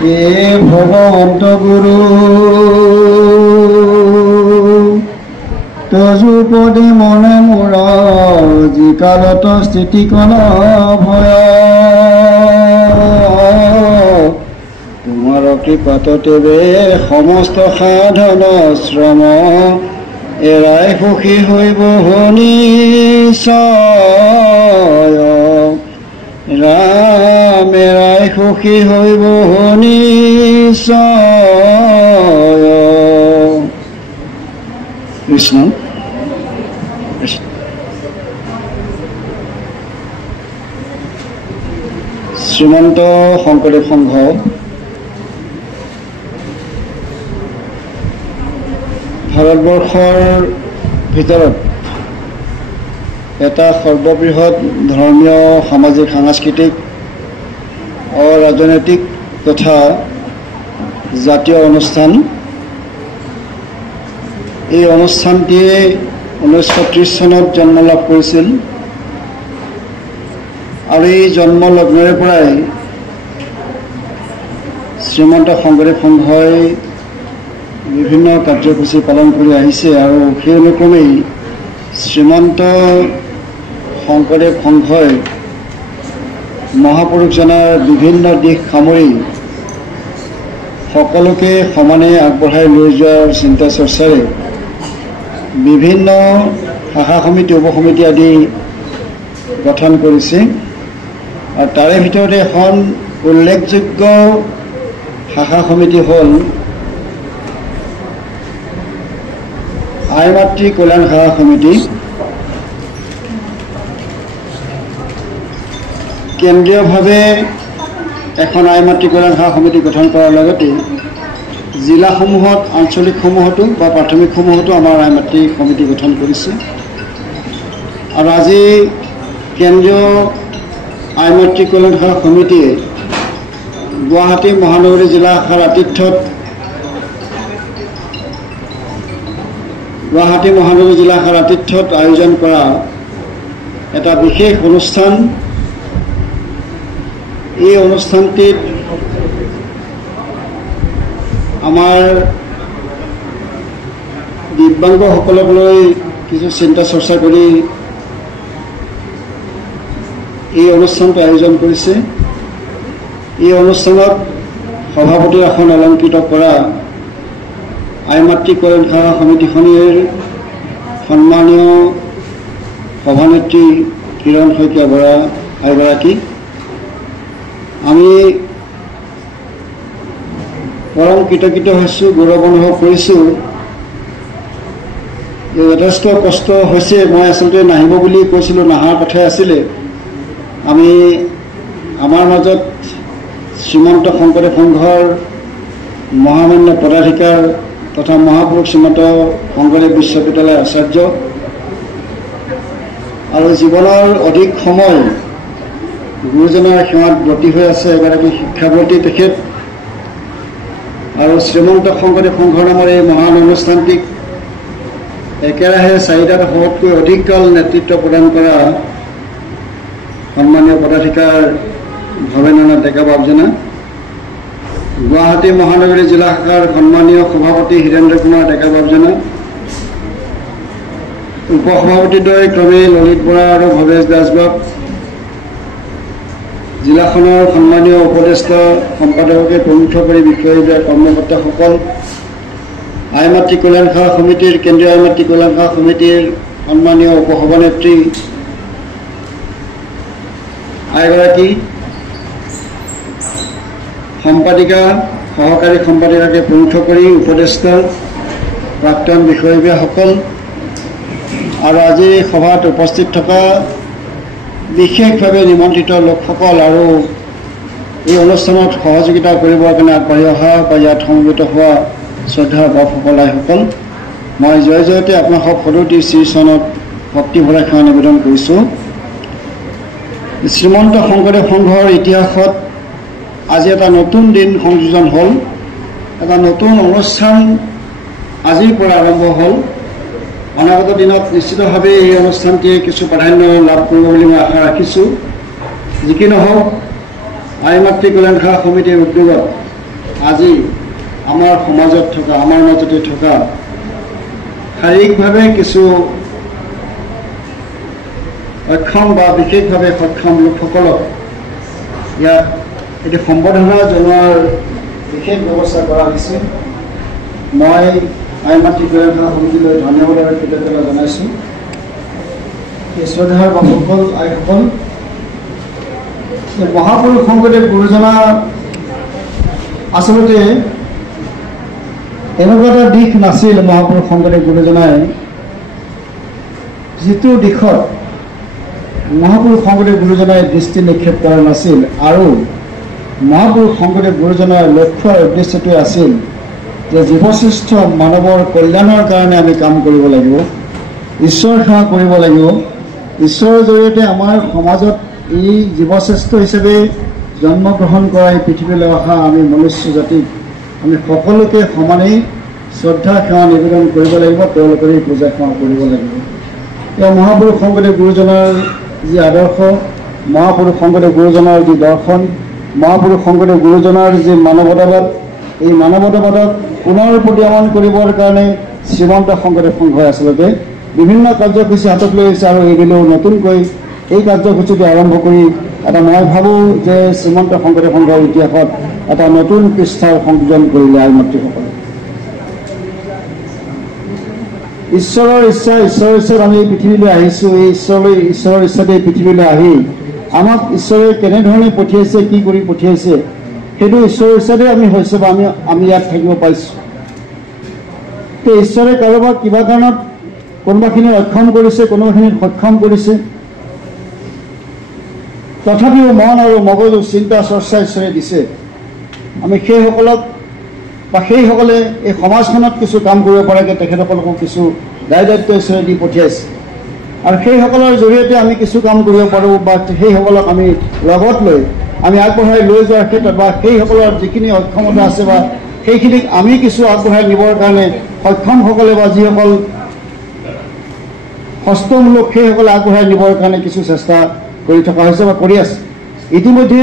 এ ভগৱন্ত গুৰু তজুপদে মনে মোৰ যিকালত স্থিতি কল ভয় তোমাৰ কৃপাতে সমস্ত সাধন শ্ৰম এৰাই সুখী হৈব নিশ্চয় ৰাম এৰাই সুখী হৈব নিশ্চয় কৃষ্ণ শ্ৰীমন্ত শংকৰদেৱ সংঘ ভাৰতবৰ্ষৰ ভিতৰত এটা সৰ্ববৃহৎ ধৰ্মীয় সামাজিক সাংস্কৃতিক অৰাজনৈতিক তথা জাতীয় অনুষ্ঠান। এই অনুষ্ঠানটিয়ে 1930 চনত জন্ম লাভ কৰিছিল আৰু এই জন্ম লগ্নৰে পৰাই শ্ৰীমন্ত শংকৰদেৱ সংঘই বিভিন্ন কাৰ্যসূচী পালন কৰি আহিছে আৰু সেই অনুক্ৰমেই শ্ৰীমন্ত শংকৰদেৱ সংঘই মহাপুৰুষজনাৰ বিভিন্ন দিশ সামৰি সকলোকে সমানে আগবঢ়াই লৈ যোৱাৰ চিন্তা চৰ্চাৰে বিভিন্ন শাখা সমিতি উপসমিতি আদি গঠন কৰিছে আৰু তাৰে ভিতৰতে এখন উল্লেখযোগ্য শাখা সমিতি হ'ল আই মাতৃ কল্যাণ শাখা সমিতি। কেন্দ্ৰীয়ভাৱে এখন আই মাতৃ কল্যাণ শাখা সমিতি গঠন কৰাৰ লগতে জিলাসমূহত আঞ্চলিকসমূহতো বা প্ৰাথমিকসমূহতো আমাৰ আই মাতৃ সমিতি গঠন কৰিছে আৰু আজি কেন্দ্ৰীয় আই মাতৃ কল্যাণ শাখা সমিতিয়ে গুৱাহাটী মহানগৰী জিলা শাখাৰ আতিথ্যত আয়োজন কৰা এটা বিশেষ অনুষ্ঠান। এই অনুষ্ঠানটিত আমাৰ দিব্যাংগসকলক লৈ কিছু চিন্তা চৰ্চা কৰি এই অনুষ্ঠানটো আয়োজন কৰিছে। এই অনুষ্ঠানত সভাপতিৰ আসন অলংকৃত কৰা আই মাতৃ কল্যাণ শাখা সমিতিখনৰ সন্মানীয় সভানেত্ৰী কিৰণ শইকীয়া বৰা আইগৰাকী, আমি পৰম কৃতজ্ঞ হৈছোঁ, গৌৰৱ অনুভৱ কৰিছোঁ। যথেষ্ট কষ্ট হৈছে। মই আচলতে নাহিব বুলি কৈছিলোঁ, নাহাৰ কথাই আছিলে। আমি আমাৰ মাজত শ্ৰীমন্ত শংকৰদেৱ সংঘৰ মহামান্য পদাধিকাৰ তথা মহাপুৰুষ শ্ৰীমন্ত শংকৰদেৱ বিশ্ববিদ্যালয়ৰ আচাৰ্য আৰু জীৱনৰ অধিক সময় গুৰুজনাৰ সেৱাত ব্ৰতী হৈ আছে এগৰাকী শিক্ষাৱতী তেখেত আৰু শ্ৰীমন্ত শংকৰদেৱ সংঘৰ নামৰ এই মহান অনুষ্ঠানটিক একেৰাহে 4টা দশকতকৈ অধিক কাল নেতৃত্ব প্ৰদান কৰা সন্মানীয় পদাধিকাৰ ভৱেন্দ্ৰনাথ ডেকা বাবজনা, গুৱাহাটী মহানগৰী জিলা শাখাৰ সন্মানীয় সভাপতি হীৰেন্দ্ৰ কুমাৰ ডেকা বাবজনা, উপসভাপতিদ্বয় ক্ৰমে ললিত বৰা আৰু ভৱেশ দাসবাব, জিলাখনৰ সন্মানীয় উপদেষ্টা সম্পাদককে প্ৰমুখ কৰি বিষয়ববীয়া কৰ্মকৰ্তাসকল, আই মাতৃ কল্যাণ শাখা সমিতিৰ কেন্দ্ৰীয় আই মাতৃ কল্যাণ শাখা সমিতিৰ সন্মানীয় উপসভানেত্ৰী আইগৰাকী, সম্পাদিকা সহকাৰী সম্পাদিকাকে প্ৰমুখ কৰি উপদেষ্টা প্ৰাক্তন বিষয়ববীয়াসকল আৰু আজি সভাত উপস্থিত থকা বিশেষভাৱে নিমন্ত্ৰিত লোকসকল আৰু এই অনুষ্ঠানত সহযোগিতা কৰিবৰ কাৰণে আগবাঢ়ি অহা বা ইয়াত সমবেত হোৱা শ্ৰদ্ধা বাপসকল আইসকল, মই জয় জয়তে আপোনালোকক সদুতি শ্ৰীচৰণত ভক্তি ভৰাই সেৱা নিবেদন কৰিছোঁ। শ্ৰীমন্ত শংকৰদেৱ সংঘৰ ইতিহাসত আজি এটা নতুন দিন সংযোজন হ'ল, এটা নতুন অনুষ্ঠান আজিৰ পৰা আৰম্ভ হ'ল। অনাগত দিনত নিশ্চিতভাৱে এই অনুষ্ঠানটিয়ে কিছু প্ৰাধান্য লাভ কৰিব বুলি মই আশা ৰাখিছোঁ। যি কি নহওক, আই মাতৃ কল্যাণ শাখা সমিতিৰ উদ্যোগত আজি আমাৰ সমাজত থকা আমাৰ মাজতে থকা শাৰীৰিকভাৱে কিছু অক্ষম বা বিশেষভাৱে সক্ষম লোকসকলক ইয়াত এটি সম্বৰ্ধনা জনোৱাৰ বিশেষ ব্যৱস্থা কৰা হৈছে। মই আইমাতৃ গৰাকী সমিতিলৈ ধন্যবাদ আৰু কৃতজ্ঞতা জনাইছোঁ। শ্ৰদ্ধাৰ বাপুসকল, আইসকল, মহাপুৰুষ শংকৰদেৱ গুৰুজনা আচলতে এনেকুৱা এটা দিশ নাছিল। মহাপুৰুষ শংকৰদেৱ গুৰুজনাই যিটো দিশত মহাপুৰুষ শংকৰদেৱ গুৰুজনাই দৃষ্টি নিক্ষেপ কৰা নাছিল আৰু মহাপুৰুষ শংকৰদেৱ গুৰুজনাৰ লক্ষ্য উদ্দেশ্যটোৱে আছিল যে জীৱশ্ৰেষ্ঠ মানৱৰ কল্যাণৰ কাৰণে আমি কাম কৰিব লাগিব, ঈশ্বৰ সেৱা কৰিব লাগিব। ঈশ্বৰৰ জৰিয়তে আমাৰ সমাজত এই জীৱশ্ৰেষ্ঠ হিচাপে জন্মগ্ৰহণ কৰা এই পৃথিৱীলৈ অহা আমি মনুষ্য জাতিক আমি সকলোকে সমানেই শ্ৰদ্ধা সেৱা নিবেদন কৰিব লাগিব, তেওঁলোকৰ এই পূজা সেৱা কৰিব লাগিব। তেওঁ মহাপুৰুষ শংকৰদেৱ গুৰুজনাৰ যি আদৰ্শ, মহাপুৰুষ শংকৰদেৱ গুৰুজনাৰ যি দৰ্শন, মহাপুৰুষ শংকৰদেৱ গুৰুজনাৰ যি মানৱতাবাদ, এই মানৱতাবাদক পুনৰ প্ৰতিপালন কৰিবৰ কাৰণে শ্ৰীমন্ত শংকৰদেৱ সংঘই আচলতে বিভিন্ন কাৰ্যসূচী হাতত লৈ আহিছে আৰু এইবিলেও নতুনকৈ এই কাৰ্যসূচীটো আৰম্ভ কৰি এটা মই ভাবোঁ যে শ্ৰীমন্ত শংকৰদেৱ সংঘৰ ইতিহাসত এটা নতুন পৃষ্ঠাৰ সংযোজন কৰিলে আইমাতৃসকলে। ঈশ্বৰৰ ইচ্ছা, ঈশ্বৰৰ ইচ্ছাত আমি পৃথিৱীলৈ আহিছোঁ। এই ঈশ্বৰৰ ইচ্ছাতে পৃথিৱীলৈ আহি আমাক ঈশ্বৰে কেনেধৰণে পঠিয়াইছে, কি কৰি পঠিয়াইছে, সেইটো ঈশ্বৰৰ ইচ্ছাতে আমি হৈছে বা আমি ইয়াত থাকিব পাৰিছোঁ। সেই ঈশ্বৰে কাৰোবাক কিবা কাৰণত কোনোবাখিনিত অক্ষম কৰিছে, কোনোবাখিনিত সক্ষম কৰিছে, তথাপিও মন আৰু মগজু চিন্তা চৰ্চা ঈশ্বৰে দিছে। আমি সেইসকলক বা সেইসকলে এই সমাজখনত কিছু কাম কৰিব পৰাকৈ তেখেতসকলকো কিছু দায়িত্ব ঈশ্বৰে দি পঠিয়াইছে আৰু সেইসকলৰ জৰিয়তে আমি কিছু কাম কৰিব পাৰোঁ বা সেইসকলক আমি লগত লৈ আমি আগবঢ়াই লৈ যোৱাৰ ক্ষেত্ৰত বা সেইসকলৰ যিখিনি অক্ষমতা আছে বা সেইখিনিক আমি কিছু আগবঢ়াই নিবৰ কাৰণে সক্ষমসকলে বা যিসকল হস্তমূলক সেইসকলে আগবঢ়াই নিবৰ কাৰণে কিছু চেষ্টা কৰি থকা হৈছে বা কৰি আছে। ইতিমধ্যে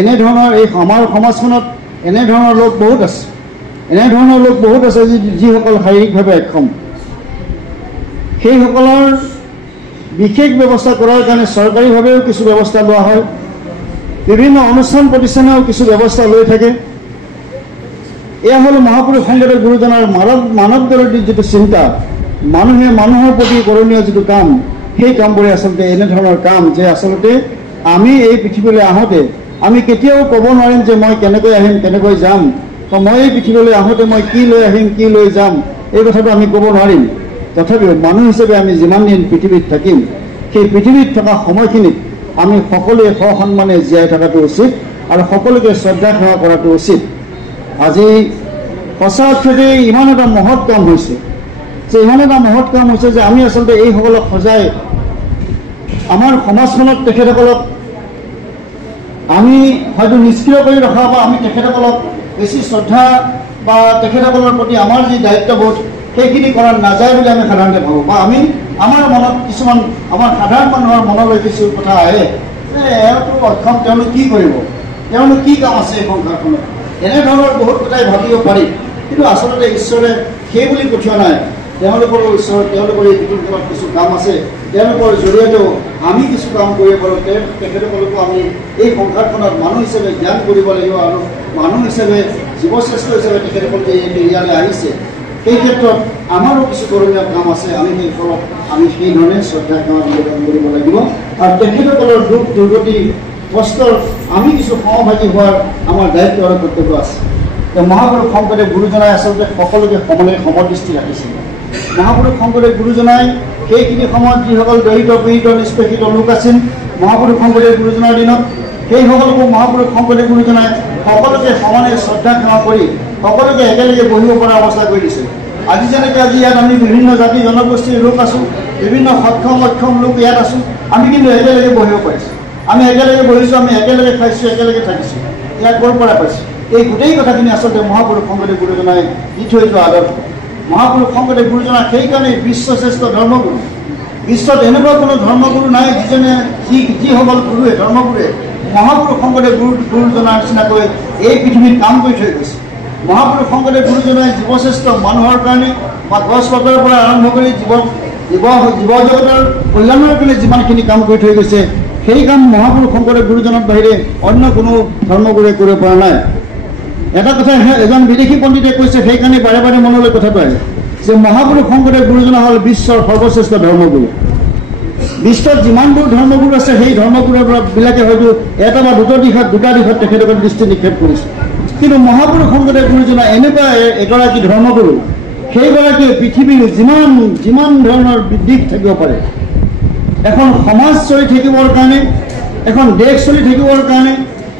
এনেধৰণৰ এই আমাৰ সমাজখনত এনেধৰণৰ লোক বহুত আছে, যিসকল শাৰীৰিকভাৱে অক্ষম। সেইসকলৰ বিশেষ ব্যৱস্থা কৰাৰ কাৰণে চৰকাৰীভাৱেও কিছু ব্যৱস্থা লোৱা হয়, বিভিন্ন অনুষ্ঠান প্ৰতিষ্ঠানেও কিছু ব্যৱস্থা লৈ থাকে। এয়া হ'ল মহাপুৰুষ শংকৰদেৱ গুৰুজনাৰ মানৱদৰ্শী যিটো চিন্তা, মানুহে মানুহৰ প্ৰতি কৰণীয় যিটো কাম, সেই কামবোৰে আচলতে এনেধৰণৰ কাম যে আচলতে আমি এই পৃথিৱীলৈ আহোঁতে আমি কেতিয়াও ক'ব নোৱাৰিম যে মই কেনেকৈ আহিম, কেনেকৈ যাম, বা মই এই পৃথিৱীলৈ আহোঁতে মই কি লৈ আহিম, কি লৈ যাম, এই কথাটো আমি ক'ব নোৱাৰিম। তথাপিও মানুহ হিচাপে আমি যিমান দিন পৃথিৱীত থাকিম, সেই পৃথিৱীত থকা সময়খিনিত আমি সকলোৱে সসন্মানে জীয়াই থকাটো উচিত আৰু সকলোকে শ্ৰদ্ধা সেৱা কৰাটো উচিত। আজি সঁচা অৰ্থতে ইমান এটা মহৎ কাম হৈছে যে আমি আচলতে এইসকলক সজাই আমাৰ সমাজখনত তেখেতসকলক আমি হয়তো নিষ্ক্ৰিয় কৰি ৰখা বা আমি তেখেতসকলক বেছি শ্ৰদ্ধা বা তেখেতসকলৰ প্ৰতি আমাৰ যি দায়িত্ববোধ সেইখিনি কৰা নাযায় বুলি আমি সাধাৰণতে ভাবোঁ বা আমাৰ মনত কিছুমান আমাৰ সাধাৰণ মানুহৰ মনলৈ কিছু কথা আহে যে এওঁতো অক্ষম, তেওঁলোক কি কৰিব, তেওঁলোক কি কাম আছে এই সংসাৰখনত, এনেধৰণৰ বহুত কথাই ভাবিব পাৰি। কিন্তু আচলতে ঈশ্বৰে সেই বুলি পঠিওৱা নাই। তেওঁলোকৰো ঈশ্বৰ, তেওঁলোকৰ এই পৃথিৱীখনত কিছু কাম আছে, তেওঁলোকৰ জৰিয়তেও আমি কিছু কাম কৰিব পাৰোঁ। তেখেতসকলকো আমি এই সংসাৰখনত মানুহ হিচাপে জ্ঞান কৰিব লাগিব আৰু মানুহ হিচাপে জীৱশ্ৰেষ্ঠ হিচাপে তেখেতসকল যে ইয়ালৈ আহিছে, সেই ক্ষেত্ৰত আমাৰো কিছু কৰণীয় কাম আছে। আমি সেইসকলক আমি সেইধৰণে শ্ৰদ্ধা সেৱা নিবেদন কৰিব লাগিব আৰু তেখেতসকলৰ দুখ দুৰ্গতি কষ্টৰ আমি কিছু সহভাগী হোৱাৰ আমাৰ দায়িত্ব আৰু কৰ্তব্য আছে। মহাপুৰুষ শংকৰদেৱ গুৰুজনাই আচলতে সকলোকে সমানে সমদৃষ্টি ৰাখিছিল। মহাপুৰুষ শংকৰদেৱ গুৰুজনাই সেইখিনি সময়ত যিসকল দৰিদ্ৰ পীড়িত নিষ্পেষিত লোক আছিল মহাপুৰুষ শংকৰদেৱ গুৰুজনাৰ দিনত, সেইসকলকো মহাপুৰুষ শংকৰদেৱ গুৰুজনাই সকলোকে সমানে শ্ৰদ্ধা সেৱা কৰি সকলোকে একেলগে বহিব পৰা অৱস্থা কৰি দিছে। আজি যেনেকৈ আজি ইয়াত আমি বিভিন্ন জাতি জনগোষ্ঠীৰ লোক আছোঁ, বিভিন্ন সক্ষম অক্ষম লোক ইয়াত আছোঁ, আমি কিন্তু একেলগে বহিব পাৰিছোঁ, আমি একেলগে বহিছোঁ, আমি একেলগে খাইছোঁ, একেলগে থাকিছোঁ। ইয়াত ক'ৰ পৰা পাইছোঁ? এই গোটেই কথাখিনি আচলতে মহাপুৰুষ শংকৰদেৱ গুৰুজনাই দি থৈ যোৱা আদৰ্শ। মহাপুৰুষ শংকৰদেৱ গুৰুজনা সেইকাৰণে বিশ্বশ্ৰেষ্ঠ ধৰ্মগুৰু। বিশ্বত এনেকুৱা কোনো ধৰ্মগুৰু নাই যিসকল গুৰুৱে ধৰ্মগুৰুৱে মহাপুৰুষ শংকৰদেৱ গুৰুজনাৰ নিচিনাকৈ এই পৃথিৱীত কাম কৰি থৈ গৈছে। মহাপুৰুষ শংকৰদেৱ গুৰুজনাই জীৱশ্ৰেষ্ঠ মানুহৰ কাৰণে বা গছ পাতৰ পৰা আৰম্ভ কৰি জীৱ জগতৰ কল্যাণৰ কাৰণে যিমানখিনি কাম কৰি থৈ গৈছে সেই কাম মহাপুৰুষ শংকৰদেৱ গুৰুজনৰ বাহিৰে অন্য কোনো ধৰ্মগুৰুৱে কৰিব পৰা নাই। এটা কথা এজন বিদেশী পণ্ডিতে কৈছে, সেইকাৰণে বাৰে বাৰে মনলৈ কথাটো আহে যে মহাপুৰুষ শংকৰদেৱ গুৰুজনা হ'ল বিশ্বৰ সৰ্বশ্ৰেষ্ঠ ধৰ্মগুৰু। বিশ্বত যিমানবোৰ ধৰ্মগুৰু আছে সেই ধৰ্মগুৰুবিলাকে হয়তো এটা বা দুটা দিশত তেখেতলোকৰ দৃষ্টি নিক্ষেপ কৰিছে, কিন্তু মহাপুৰুষ শংকৰদেৱ গুৰুজনা এনেকুৱা এগৰাকী ধৰ্মগুৰু, সেইগৰাকীয়ে পৃথিৱীৰ যিমান ধৰণৰ দিশ থাকিব পাৰে, এখন সমাজ চলি থাকিবৰ কাৰণে, এখন দেশ চলি থাকিবৰ কাৰণে,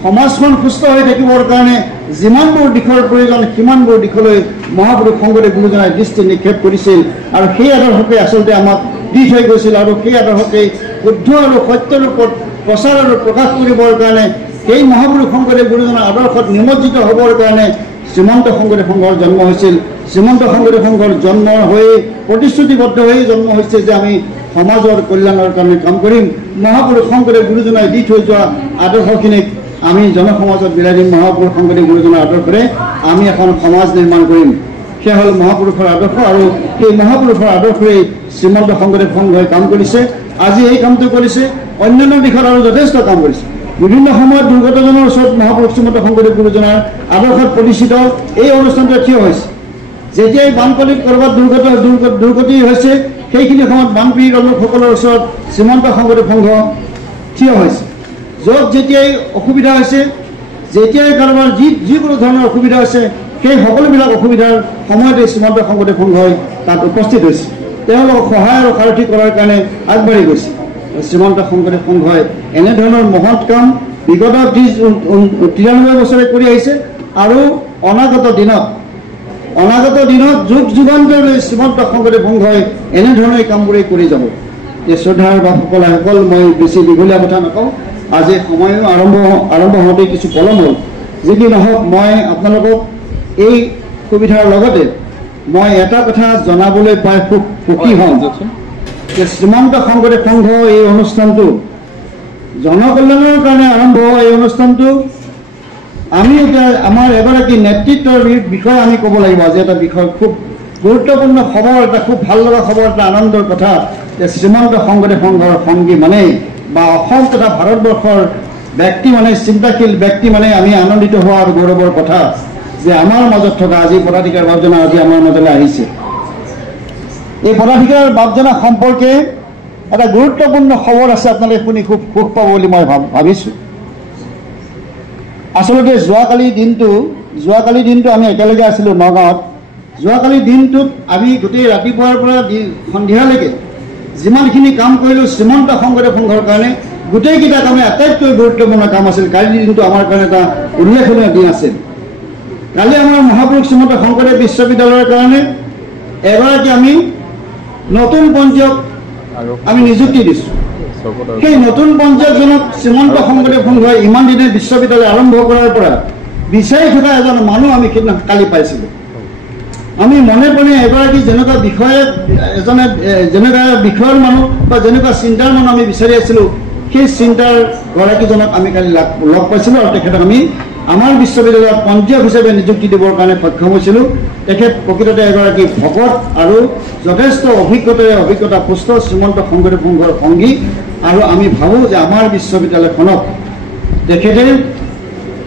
সমাজখন সুস্থ হৈ থাকিবৰ কাৰণে যিমানবোৰ দিশৰ প্ৰয়োজন সিমানবোৰ দিশলৈ মহাপুৰুষ শংকৰদেৱ গুৰুজনাই দৃষ্টি নিক্ষেপ কৰিছিল আৰু সেই আদৰ্শকে আচলতে আমাক দি থৈ গৈছিল। আৰু সেই আদৰ্শকে শুদ্ধ আৰু সত্যৰ ওপৰত প্ৰচাৰ আৰু প্ৰকাশ কৰিবৰ কাৰণে সেই মহাপুৰুষ শংকৰদেৱ গুৰুজনাৰ আদৰ্শত নিমজ্জিত হ'বৰ কাৰণে শ্ৰীমন্ত শংকৰদেৱ সংঘৰ জন্ম হৈছিল। শ্ৰীমন্ত শংকৰদেৱ সংঘৰ জন্ম হৈ প্ৰতিশ্ৰুতিবদ্ধ হৈ জন্ম হৈছে যে আমি সমাজৰ কল্যাণৰ কাৰণে কাম কৰিম। মহাপুৰুষ শংকৰদেৱ গুৰুজনাই দি থৈ যোৱা আদৰ্শখিনিক আমি জনসমাজত বিলাই দিম। মহাপুৰুষ শংকৰদেৱ গুৰুজনাৰ আদৰ্শৰে আমি এখন সমাজ নিৰ্মাণ কৰিম। সেয়া হ'ল মহাপুৰুষৰ আদৰ্শ আৰু সেই মহাপুৰুষৰ আদৰ্শৰেই শ্ৰীমন্ত শংকৰদেৱ সংঘই কাম কৰিছে। আজি এই কামটো কৰিছে, অন্যান্য দিশত আৰু যথেষ্ট কাম কৰিছে। বিভিন্ন সময়ত দুৰ্গতজনৰ ওচৰত মহাপুৰুষ শ্ৰীমন্ত শংকৰদেৱ গুৰুজনাৰ আদৰ্শত প্ৰতিষ্ঠিত এই অনুষ্ঠানটো থিয় হৈছে। যেতিয়াই বানপানীত ক'ৰবাত দুৰ্গতি হৈছে সেইখিনি সময়ত বানপীড়িত লোকসকলৰ ওচৰত শ্ৰীমন্ত শংকৰদেৱ সংঘ থিয় হৈছে। য'ত যেতিয়াই অসুবিধা হৈছে, যেতিয়াই কাৰোবাৰ যিকোনো ধৰণৰ অসুবিধা হৈছে, সেই সকলোবিলাক অসুবিধাৰ সময়তে শ্ৰীমন্ত শংকৰদেৱ সংঘই তাত উপস্থিত হৈছে। তেওঁলোকক সহায় আৰু সাৰথি কৰাৰ কাৰণে আগবাঢ়ি গৈছে। শ্ৰীমন্ত শংকৰদেৱ সংঘই এনেধৰণৰ মহৎ কাম বিগত 93 বছৰে কৰি আহিছে আৰু অনাগত দিনত যুগ যুগান্তৰলৈ শ্ৰীমন্ত শংকৰদেৱ সংঘই এনেধৰণৰ কামবোৰেই কৰি যাব। এই শ্ৰদ্ধাৰ বাপসকল মই বেছি দীঘলীয়া কথা নকওঁ, আজি সময়ো আৰম্ভ হওঁতে কিছু পলম হ'ল। যি কি নহওক, মই আপোনালোকক এই সুবিধাৰ লগতে মই এটা কথা জনাবলৈ পাই খুব সুখী হওঁ যে শ্ৰীমন্ত শংকৰদেৱ সংঘ এই অনুষ্ঠানটো জনকল্যাণৰ কাৰণে আৰম্ভ হোৱা এই অনুষ্ঠানটো আমি এতিয়া আমাৰ এগৰাকী নেতৃত্বৰ বিষয়ে আমি ক'ব লাগিব। আজি এটা বিষয় খুব গুৰুত্বপূৰ্ণ খবৰ, এটা খুব ভাল লগা খবৰ, এটা আনন্দৰ কথা যে শ্ৰীমন্ত শংকৰদেৱ সংঘৰ সংগী মানে বা অসম তথা ভাৰতবৰ্ষৰ ব্যক্তি মানে, চিন্তাশীল ব্যক্তি মানে আমি আনন্দিত হোৱা আৰু গৌৰৱৰ কথা যে আমাৰ মাজত থকা আজি পদাধিকাৰ বাবজনা আজি আমাৰ মাজলৈ আহিছে। এই পদাধিকাৰ বাবজনা সম্পৰ্কে এটা গুৰুত্বপূৰ্ণ খবৰ আছে, আপোনালোকে শুনি খুব সুখ পাব বুলি মই ভাবিছোঁ। আচলতে যোৱাকালি দিনটো আমি একেলগে আছিলোঁ নগাঁৱত। যোৱাকালি দিনটোত আমি গোটেই ৰাতিপুৱাৰ পৰা সন্ধিয়ালৈকে যিমানখিনি কাম কৰিলোঁ শ্ৰীমন্ত শংকৰদেৱ সংঘৰ কাৰণে, গোটেইকেইটা কামে আটাইতকৈ গুৰুত্বপূৰ্ণ কাম আছিল। কালিৰ দিনটো আমাৰ কাৰণে এটা উল্লেখনীয় দিন আছিল। কালি আমাৰ মহাপুৰুষ শ্ৰীমন্ত শংকৰদেৱ বিশ্ববিদ্যালয়ৰ কাৰণে এগৰাকী আমি নতুন পঞ্জীয়ক আমি নিযুক্তি দিছোঁ। সেই নতুন পঞ্জীয়কজনক শ্ৰীমন্ত শংকৰদেৱ সংঘই ইমান দিনে বিশ্ববিদ্যালয় আৰম্ভ কৰাৰ পৰা বিচাৰি থকা এজন মানুহ আমি সেইদিনা কালি পাইছিলোঁ। আমি মনে মনে এগৰাকী যেনেকুৱা বিষয়ৰ মানুহ বা যেনেকুৱা চিন্তাৰ মানুহ আমি বিচাৰি আছিলোঁ, সেই চিন্তাৰ গৰাকীজনক আমি কালি লগ পাইছিলোঁ আৰু তেখেতক আমি আমাৰ বিশ্ববিদ্যালয়ত পঞ্জীয়ক হিচাপে নিযুক্তি দিবৰ কাৰণে সক্ষম হৈছিলোঁ। তেখেত প্ৰকৃততে এগৰাকী ভকত আৰু যথেষ্ট অভিজ্ঞতা পুষ্ট শ্ৰীমন্ত শংকৰদেৱ সংঘৰ সংগী। আৰু আমি ভাবোঁ যে আমাৰ বিশ্ববিদ্যালয়খনক তেখেতে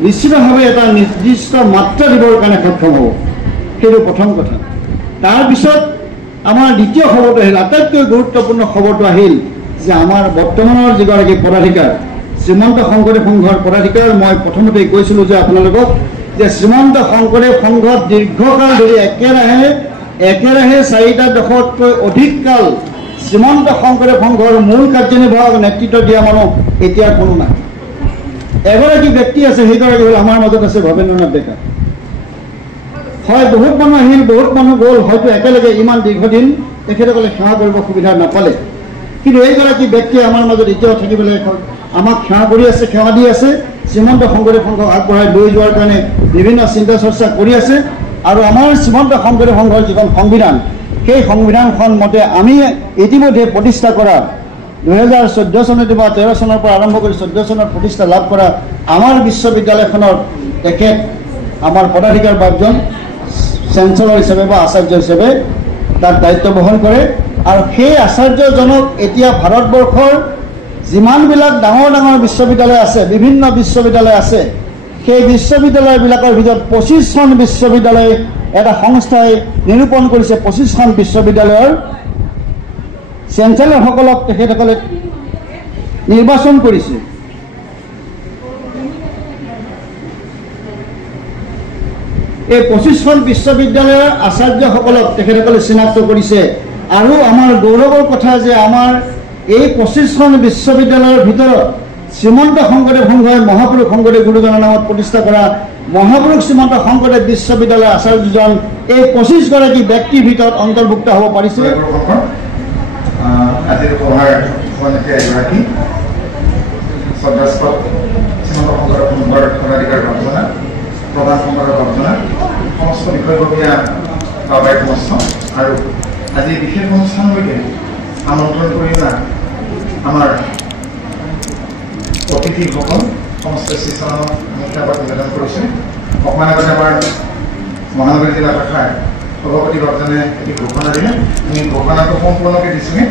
নিশ্চিতভাৱে এটা নিৰ্দিষ্ট মাত্ৰা দিবৰ কাৰণে সক্ষম হ'ব। সেইটো প্ৰথম কথা। তাৰপিছত আমাৰ দ্বিতীয় খবৰটো আহিল, আটাইতকৈ গুৰুত্বপূৰ্ণ খবৰটো আহিল যে আমাৰ বৰ্তমানৰ যিগৰাকী পদাধিকাৰ শ্ৰীমন্ত শংকৰদেৱ সংঘৰ পদাধিকাৰ, মই প্ৰথমতেই কৈছিলোঁ যে আপোনালোকক যে শ্ৰীমন্ত শংকৰদেৱ সংঘত দীৰ্ঘকাল ধৰি একেৰাহে 4টা দশকতকৈ অধিক কাল শ্ৰীমন্ত শংকৰদেৱ সংঘৰ মূল কাৰ্যনিৰ্বাহক নেতৃত্ব দিয়া মানুহ এতিয়া কোনো নাই। এগৰাকী ব্যক্তি আছে, সেইগৰাকী হ'ল আমাৰ মাজত আছে ভৱেন্দ্ৰনাথ ডেকা। হয়, বহুত মানুহ আহিল, বহুত মানুহ গ'ল, হয়তো একেলগে ইমান দীৰ্ঘদিন তেখেতসকলে সেৱা কৰিব সুবিধা নাপালে, কিন্তু এইগৰাকী ব্যক্তিয়ে আমাৰ মাজত এতিয়াও থাকিবলৈ আমাক সেৱা কৰি আছে, সেৱা দি আছে। শ্ৰীমন্ত শংকৰদেৱ সংঘক আগবঢ়াই লৈ যোৱাৰ কাৰণে বিভিন্ন চিন্তা চৰ্চা কৰি আছে। আৰু আমাৰ শ্ৰীমন্ত শংকৰদেৱ সংঘৰ যিখন সংবিধান, সেই সংবিধানখন মতে আমি ইতিমধ্যে প্ৰতিষ্ঠা কৰা 2014 চনতে বা 13 চনৰ পৰা আৰম্ভ কৰি 14 চনত প্ৰতিষ্ঠা লাভ কৰা আমাৰ বিশ্ববিদ্যালয়খনৰ তেখেত আমাৰ পদাধিকাৰ বাকজন চেঞ্চেলৰ হিচাপে বা আচাৰ্য হিচাপে তাৰ দায়িত্ব বহন কৰে আৰু সেই আচাৰ্যজনক এতিয়া ভাৰতবৰ্ষৰ যিমানবিলাক ডাঙৰ ডাঙৰ বিশ্ববিদ্যালয় আছে বিভিন্ন বিশ্ববিদ্যালয় আছে সেই বিশ্ববিদ্যালয়বিলাকৰ ভিতৰত 25খন বিশ্ববিদ্যালয় এটা সংস্থাই নিৰূপণ কৰিছে 25খন বিশ্ববিদ্যালয়ৰ চেঞ্চেলৰসকলক তেখেতসকলে নিৰ্বাচন কৰিছে এই 25খন বিশ্ববিদ্যালয়ৰ আচাৰ্যসকলক তেখেতসকলে চিনাক্ত কৰিছে আৰু আমাৰ গৌৰৱৰ কথা যে আমাৰ এই 25খন বিশ্ববিদ্যালয়ৰ ভিতৰত শ্ৰীমন্ত শংকৰদেৱ সংঘই মহাপুৰুষ শংকৰদেৱ গুৰুজনৰ নামত প্ৰতিষ্ঠা কৰা মহাপুৰুষ শ্ৰীমন্ত শংকৰদেৱ বিশ্ববিদ্যালয়ৰ আচাৰ্যজন এই 25গৰাকী ব্যক্তিৰ ভিতৰত অন্তৰ্ভুক্ত হ'ব পাৰিছে আজিৰ সভাৰ সভানেত্ৰী এগৰাকী শ্ৰদ্ধাস্পদ শ্ৰীমন্ত শংকৰদেৱ সংঘৰ পদাধিকাৰ বাবজনা প্ৰধান সম্পাদক বাবজনা সমস্ত বিষয়ববীয়া গাঁওবাই সমস্ত আৰু আজি বিশেষ অনুষ্ঠানলৈকে আমন্ত্ৰণ কৰি আমাৰ অতিথিসকল সমস্ত শ্ৰীচৰণক মুখ্যাবাদ নিবেদন কৰিছোঁ অকণমান আগতে আমাৰ মহানগৰী জিলা শাখাৰ সভাপতি বাবজনে এটি ঘোষণা দিলে আমি ঘোষণাটো সম্পূৰ্ণকৈ দিছোঁগৈ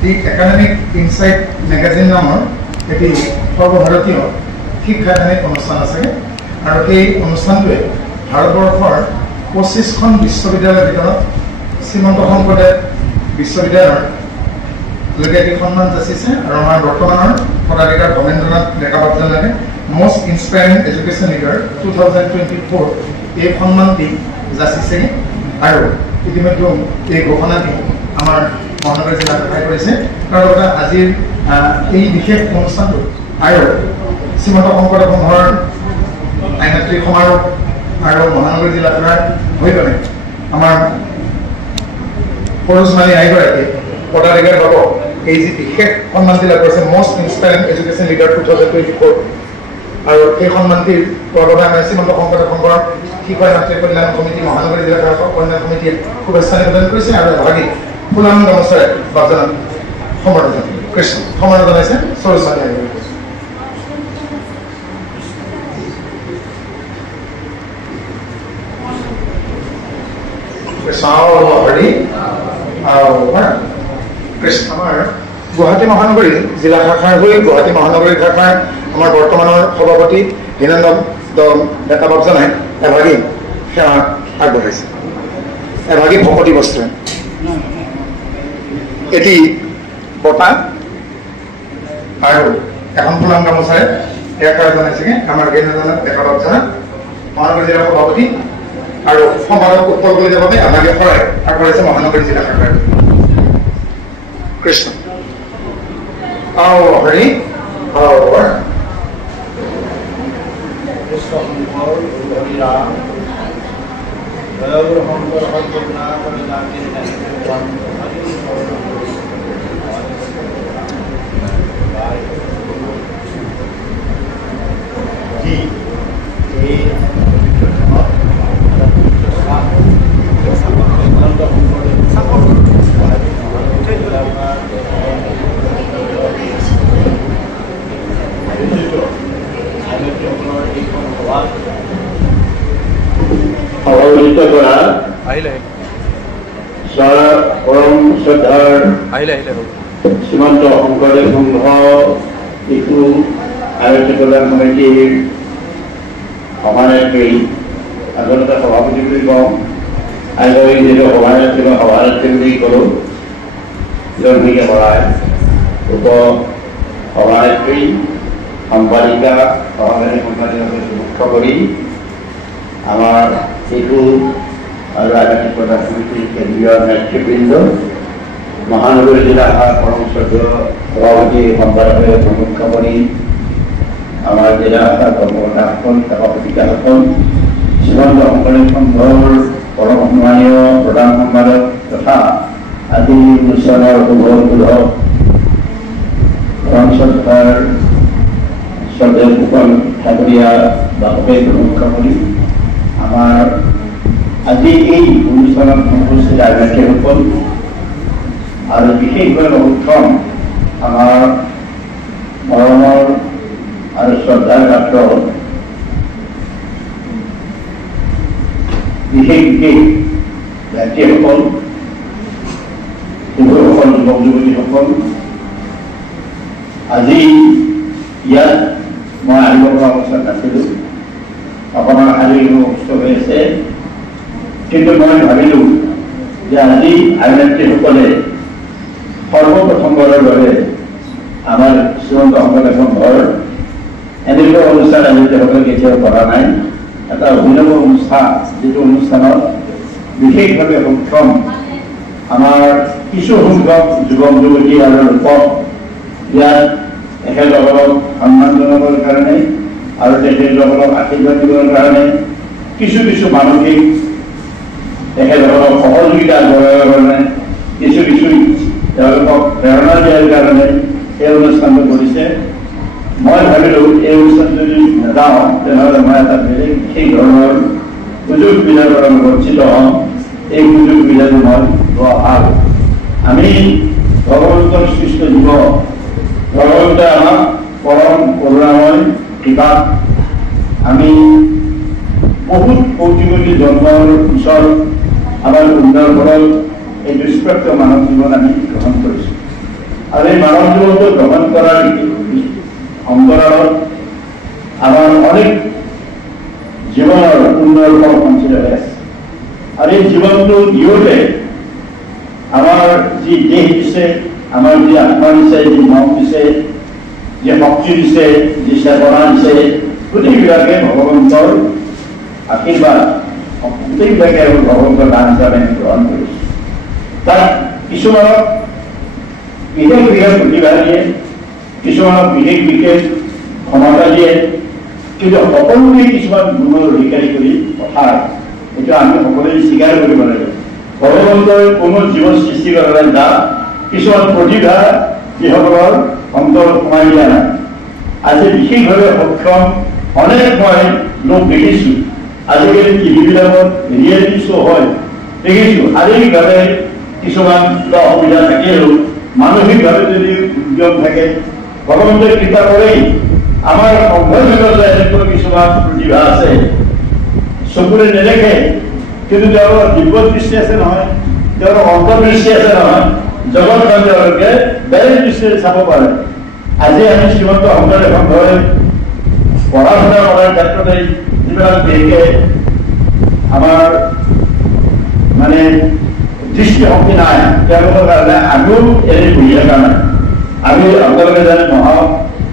দি একাডেমিক ইনচাইট মেগাজিন নামৰ এটি সৰ্বভাৰতীয় শিক্ষাদানিক অনুষ্ঠান আছেগৈ আৰু সেই অনুষ্ঠানটোৱে ভাৰতবৰ্ষৰ 25খন বিশ্ববিদ্যালয়ৰ ভিতৰত শ্ৰীমন্ত শংকৰদেৱ বিশ্ববিদ্যালয়ৰ লৈকে এটি সন্মান যাচিছে আৰু আমাৰ বৰ্তমানৰ পদাধিকাৰ ভৱেন্দ্ৰনাথ ডেকা বাবজনকে মষ্ট ইনস্পায়াৰিং এডুকেশ্যন লিডাৰ 2024 এই সন্মানটি যাচিছে আৰু ইতিমধ্যে এই ঘোষণাটি আমাৰ মহানগৰ জিলা শাখাই কৰিছে তাৰ লগতে আজিৰ এই বিশেষ অনুষ্ঠানটো আৰু শ্ৰীমন্ত শংকৰদেৱ সংঘৰ আইনাত্ৰিক সমাৰোহ আৰু মহানগৰ জিলা শাখাৰ হৈ গ'লে আমাৰ পৰজমানী আইগৰাকী পদাধিকাৰ বাবক এই যি বিশেষ সন্মানটি লাভ কৰিছে মষ্ট ইনস্পায়াৰিং এডুকেশ্যন লিডাৰ 2024 আৰু এই সন্মানটিৰ বাবে আমাৰ শ্ৰীমন্ত শংকৰদেৱ সংঘৰ শিক্ষা ৰাষ্ট্ৰীয় কল্যাণ কমিটি মহানগৰী জিলা শাখা কল্যাণ কমিটিয়ে শুভেচ্ছা নিবেদন কৰিছে আৰু এভাগী ফুলাম গামোচাৰে বাবজনক সম্বৰ্ধনা কৃষ্ণ সম্বৰ্ধনা জনাইছে সৰস্বতী আইগৰাকী আমাৰ গুৱাহাটী মহানগৰী জিলা শাখাৰ হৈ গুৱাহাটী মহানগৰী শাখাৰ আমাৰ বৰ্তমানৰ সভাপতি হীনেন্দ্ৰ ডেকা বাবজনে এভাগী সেৱা আগবঢ়াইছে এভাগী ভকতি বস্ত্ৰ এটি বঁটা আৰু এখন ফুলাম গামোচাৰে সেৱা জনাইছেগৈ আমাৰ হীনেন্দ্ৰ ডেকা বাবজনে মহানগৰী জিলাৰ সভাপতি আৰু সম্পাদক উৎপল কলিতাৰ বাবে এভাগী শৰাই আগবঢ়াইছে মহানগৰী জিলা শাখাৰ কৃষ্ণ হৰি পৰম শ্ৰদ্ধাৰ শ্ৰীমন্ত শংকৰদেৱ সংঘ শিশু আয়োজ্য কল্যাণ সমিতিৰ সভানেত্ৰী আচলতে সভাপতি বুলি কওঁ আইগৰাকী যিহেতু সভানেত্ৰী মই সভানেত্ৰী বুলি ক'লোঁ জন্মিকে ভৰাই উপ সভানেত্ৰী সম্পাদিকা সভাপতি সম্পাদিকাকে মুখ্য কৰি আমাৰ শিশু আৰু আইনতিক প্ৰধান সমিতিৰ কেন্দ্ৰীয় নেতৃবৃন্দ মহানগৰী জিলা শাখাৰ পৰম শ্ৰদ্ধেয় সভাপতি সম্পাদকে মুখ্য কৰি আমাৰ জিলা শাখাৰ কৰ্মকৰ্তাসকল সভাপতিকাসকল শ্ৰীমন্ত শংকৰদেৱ সংঘৰ পৰম সন্মানীয় প্ৰধান সম্পাদক তথা আজি অনুষ্ঠানৰ শুভবোধক পৰম শ্ৰদ্ধাৰ শ্ৰদ্ধেয় ফুকন ঠাকুৰীয়া বাপকে মুখ্য কৰি আমাৰ আজি এই অনুষ্ঠানত উপস্থিত আইনতিসকল আৰু বিশেষভাৱে উত্তম আমাৰ মৰমৰ আৰু শ্ৰদ্ধাৰ পাত্ৰ বিশেষ বিশেষ ব্যক্তিসকল, শিশুসকল, যুৱক যুৱতীসকল, আজি ইয়াত মই আহিব পৰা অৱস্থাত নাছিলোঁ, অকণমান শাৰীৰিক অসুস্থ হৈ আছে। কিন্তু মই ভাবিলোঁ যে আজি আইনেত্ৰীসকলে সৰ্বপ্ৰথমবাৰৰ বাবে আমাৰ শ্ৰীমন্ত শংকৰদেৱ সংঘৰ এনেকুৱা অনুষ্ঠান আইনেত্ৰীসকলে কেতিয়াও কৰা নাই। এটা অভিনৱ অনুষ্ঠান, যিটো অনুষ্ঠানত বিশেষভাৱে সক্ষম আমাৰ কিছু সংখ্যক যুৱক যুৱতী আৰু লোকক ইয়াত তেখেতসকলক সন্মান জনাবৰ কাৰণে আৰু তেখেতসকলক আশীৰ্বাদ দিবৰ কাৰণে কিছু কিছু মানসিক তেখেতসকলক সহযোগিতা আগবঢ়াবৰ কাৰণে কিছু কিছু তেওঁলোকক প্ৰেৰণা দিয়াৰ কাৰণে এই অনুষ্ঠানটো কৰিছে। মই ভাবিলোঁ এই অনুষ্ঠান যদি নাযাওঁ তেনেহ'লে মই এটা বেলেগ বিশেষ ধৰণৰ সুযোগ সুবিধাৰ পৰা বঞ্চিত হ'ম। এই সুযোগ সুবিধাটো মই লোৱা ভাল। আমি ভগৱন্তৰ সৃষ্ট জীৱ, ভগৱন্তে আমাক পৰম কৰোণাময় কৃপাত আমি বহুত কোটি কোটি জন্মৰ পিছত আমাৰ সুন্দৰ ফলত এই দুষ্প্ৰাপ্য মানৱ জীৱন আমি গ্ৰহণ কৰিছোঁ। আৰু এই মানৱ জীৱনটো গ্ৰহণ কৰাৰ অন্তৰালত আমাৰ অনেক জীৱনৰ সুন্দৰ ফল সঞ্চিত হৈ আছে। আৰু এই জীৱনটো দিওঁতে আমাৰ যি দেহ দিছে, আমাৰ যি আত্মা দিছে, যি মন দিছে, যি শক্তি দিছে, যি চেতনা দিছে, গোটেইবিলাকে ভগৱন্তৰ আশীৰ্বাদ, গোটেইবিলাকে ভগৱন্তৰ দান হিচাপে আমি গ্ৰহণ কৰিছোঁ। তাত কিছুমানক বিশেষ বিশেষ প্ৰতিভা দিয়ে, কিছুমানক বিশেষ বিশেষ ক্ষমতা দিয়ে, কিন্তু সকলোকে কিছুমান গুণৰ অধিকাৰী কৰি পঠায়। এইটো আমি সকলোৱে স্বীকাৰ কৰিব লাগে। ভগৱন্তই কোনো জীৱন সৃষ্টি কৰা নাই যাৰ কিছুমান প্ৰতিভা যিসকলৰ অন্তৰত সোমাই দিয়া নাই। আজি বিশেষভাৱে সক্ষম অনেক মই লোক দেখিছোঁ। আজিকালি টিভিবিলাকত ৰিয়েলিটি শ্ব' হয়, দেখিছোঁ শাৰীৰিকভাৱে কিছুমান অসুবিধা থাকিলেও মানসিকভাৱে যদি উদ্যম থাকে, ভগৱন্তই কৃপা কৰেই আমাৰ সংঘৰ ভিতৰতে এনেকুৱা কিছুমান প্ৰতিভা আছে, চকুৰে নেদেখে কিন্তু তেওঁলোকৰ দিব্য দৃষ্টি আছে নহয়, তেওঁলোকৰ অন্তৰ্দৃষ্টি আছে নহয়, জগতখন তেওঁলোকে বেলেগ দৃষ্টিৰে চাব পাৰে। আজি আমি শ্ৰীমন্ত শংকৰদেৱ সংঘই পঢ়া শুনা কৰাৰ ক্ষেত্ৰতে যিবিলাক বিশেষকে আমাৰ মানে দৃষ্টিশক্তি নাই, তেওঁলোকৰ কাৰণে আমিও এনে বহি থকা নাই। আমি আপোনালোকে জানে